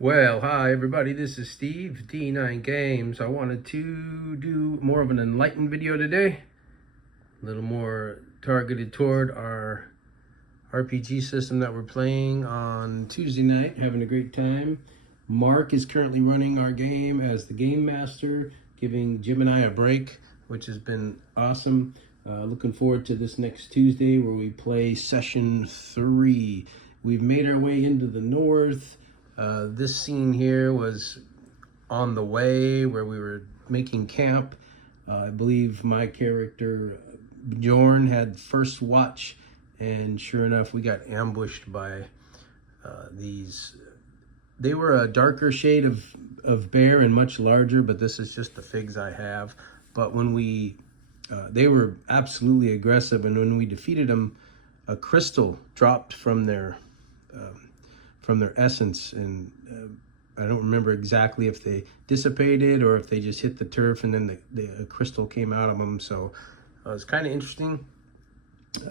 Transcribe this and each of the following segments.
Well, hi everybody, this is Steve, D9 Games. I wanted to do more of an Enlightened video today. A little more targeted toward our RPG system that we're playing on Tuesday night, having a great time. Mark is currently running our game as the game master, giving Jim and I a break, which has been awesome. Looking forward to this next Tuesday where we play session 3. We've made our way into the north. This scene here was on the way where we were making camp. I believe my character Bjorn had first watch, and sure enough we got ambushed by these. They were a darker shade of bear and much larger, but this is just the figs I have. But when they were absolutely aggressive, and when we defeated them, a crystal dropped from their essence, and I don't remember exactly if they dissipated or if they just hit the turf and then the crystal came out of them. So it was kind of interesting.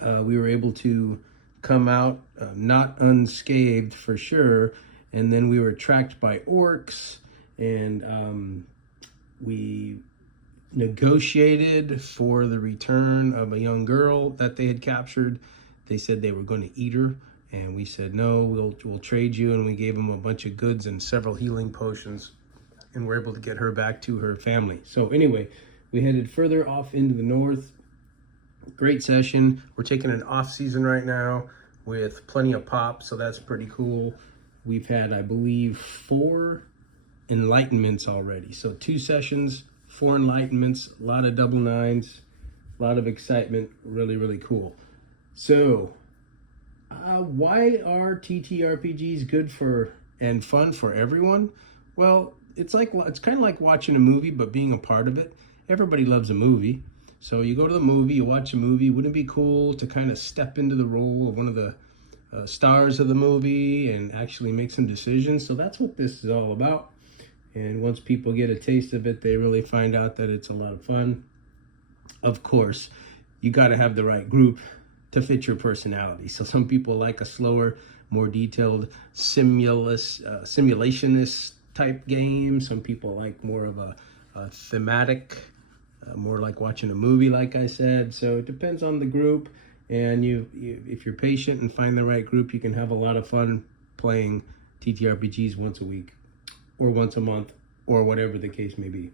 We were able to come out not unscathed for sure, and then we were tracked by orcs, and we negotiated for the return of a young girl that they had captured. They said they were going to eat her, and we said no, we'll trade you, and we gave them a bunch of goods and several healing potions, and we're able to get her back to her family. So anyway, we headed further off into the north. Great session. We're taking an off season right now with plenty of pop, so that's pretty cool. We've had, I believe, 4 enlightenments already. So 2 sessions, 4 enlightenments, a lot of double nines, a lot of excitement. Really, really cool. So why are TTRPGs good for and fun for everyone? Well, it's kind of like watching a movie, but being a part of it. Everybody loves a movie. So you go to the movie, you watch a movie. Wouldn't it be cool to kind of step into the role of one of the stars of the movie and actually make some decisions? So that's what this is all about. And once people get a taste of it, they really find out that it's a lot of fun. Of course, you got to have the right group to fit your personality. So some people like a slower, more detailed simulationist type game. Some people like more of a thematic, more like watching a movie, like I said. So it depends on the group, and if you're patient and find the right group, you can have a lot of fun playing TTRPGs once a week or once a month or whatever the case may be.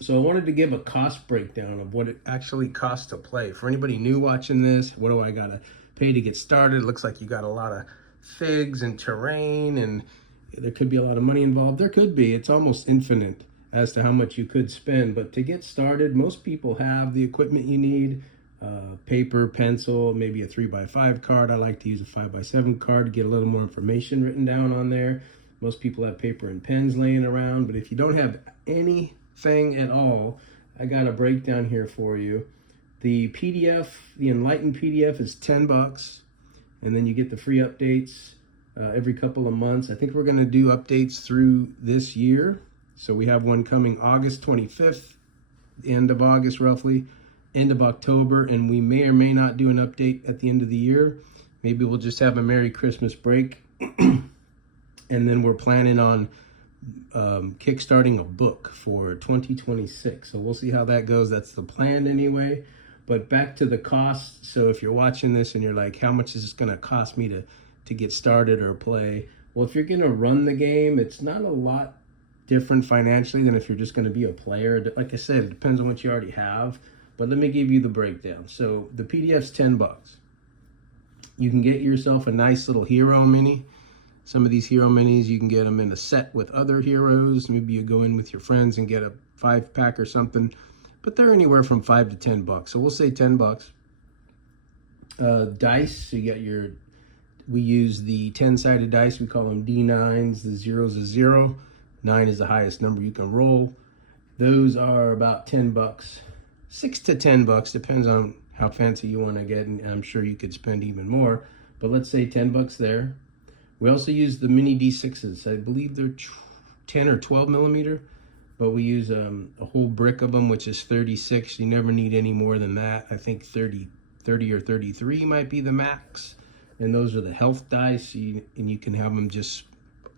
So I wanted to give a cost breakdown of what it actually costs to play. For anybody new watching this, what do I gotta pay to get started? It looks like you got a lot of figs and terrain, and there could be a lot of money involved. There could be. It's almost infinite as to how much you could spend. But to get started, most people have the equipment you need. Paper, pencil, maybe a 3x5 card. I like to use a 5x7 card to get a little more information written down on there. Most people have paper and pens laying around, but if you don't have anything at all, I got a breakdown here for you. The PDF, the Enlightened PDF, is $10, and then you get the free updates every couple of months. I think we're going to do updates through this year. So we have one coming August 25th, end of August roughly, end of October, and we may or may not do an update at the end of the year. Maybe we'll just have a Merry Christmas break. And then we're planning on kickstarting a book for 2026. So we'll see how that goes. That's the plan anyway. But back to the cost. So if you're watching this and you're like, how much is this going to cost me to get started or play? Well, if you're going to run the game, it's not a lot different financially than if you're just going to be a player. Like I said, it depends on what you already have. But let me give you the breakdown. So the PDF's $10. You can get yourself a nice little hero mini. Some of these hero minis, you can get them in a set with other heroes. Maybe you go in with your friends and get a 5-pack or something. But they're anywhere from $5 to $10. So we'll say $10. Dice, so you got we use the 10-sided dice. We call them D9s. The 0's a 0. 9 is the highest number you can roll. Those are about $10. $6 to $10, depends on how fancy you want to get, and I'm sure you could spend even more. But let's say $10 there. We also use the mini D6s. I believe they're 10 or 12 millimeter, but we use a whole brick of them, which is 36. You never need any more than that. I think 30 or 33 might be the max. And those are the health dice, and you can have them just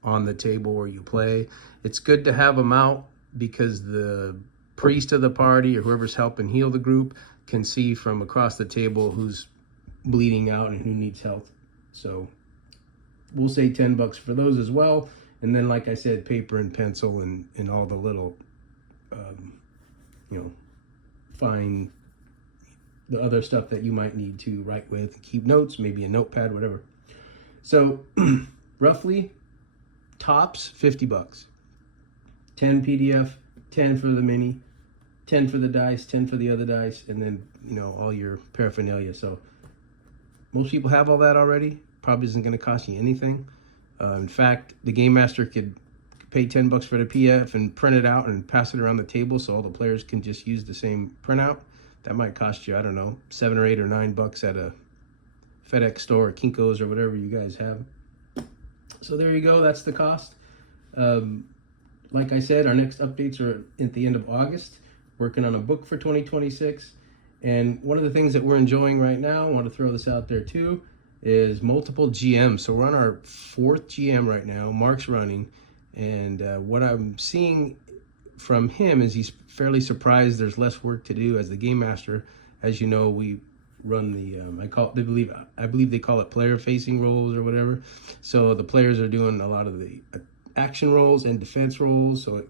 on the table where you play. It's good to have them out because the priest of the party or whoever's helping heal the group can see from across the table who's bleeding out and who needs help. So we'll say $10 for those as well. And then, like I said, paper and pencil and all the little, fine, the other stuff that you might need to write with, keep notes, maybe a notepad, whatever. So roughly tops $50. 10 PDF, 10 for the mini, 10 for the dice, 10 for the other dice, and then, all your paraphernalia. So most people have all that already. Probably isn't going to cost you anything. In fact, the game master could pay $10 for the PDF and print it out and pass it around the table so all the players can just use the same printout. That might cost you, I don't know, $7 or $8 or $9 at a FedEx store or Kinko's or whatever you guys have. So there you go. That's the cost. Like I said, our next updates are at the end of August. Working on a book for 2026. And one of the things that we're enjoying right now, I want to throw this out there too, is multiple GMs. So we're on our 4th GM right now. Mark's running. And what I'm seeing from him is he's fairly surprised there's less work to do as the game master. As you know, we run the I believe they call it player facing roles or whatever. So the players are doing a lot of the action rolls and defense rolls, so it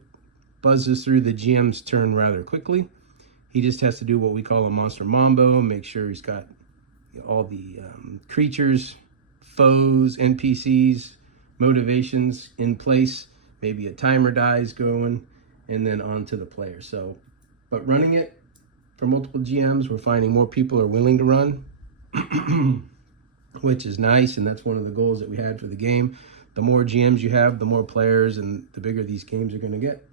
buzzes through the GM's turn rather quickly. He just has to do what we call a monster mambo, make sure he's got all the creatures, foes, NPCs, motivations in place, maybe a timer dies going, and then on to the player. So, but running it for multiple GMs, we're finding more people are willing to run, which is nice, and that's one of the goals that we had for the game. The more GMs you have, the more players, and the bigger these games are going to get.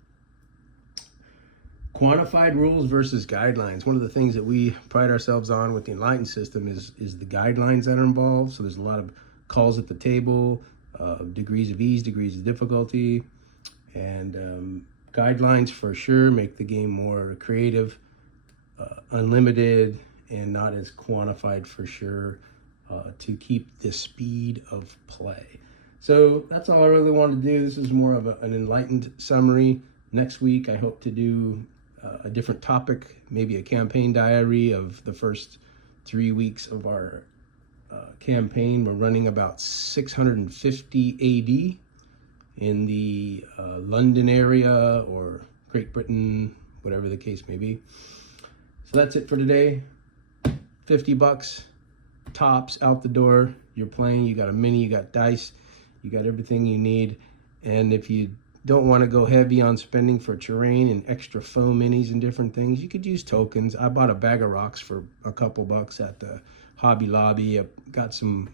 Quantified rules versus guidelines. One of the things that we pride ourselves on with the Enlightened system is the guidelines that are involved. So there's a lot of calls at the table, degrees of ease, degrees of difficulty, and guidelines for sure make the game more creative, unlimited, and not as quantified for sure, to keep the speed of play. So that's all I really wanted to do. This is more of an Enlightened summary. Next week, I hope to do a different topic, maybe a campaign diary of the first 3 weeks of our campaign. We're running about 650 AD in the London area or Great Britain, whatever the case may be. So that's it for today. $50 tops out the door. You're playing, you got a mini, you got dice, you got everything you need. And if you don't want to go heavy on spending for terrain and extra foam minis and different things, you could use tokens. I bought a bag of rocks for a couple bucks at the Hobby Lobby. I got some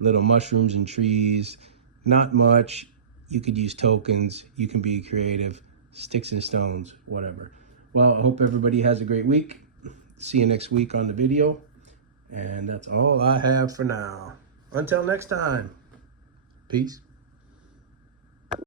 little mushrooms and trees. Not much. You could use tokens. You can be creative. Sticks and stones, whatever. Well, I hope everybody has a great week. See you next week on the video. And that's all I have for now. Until next time. Peace.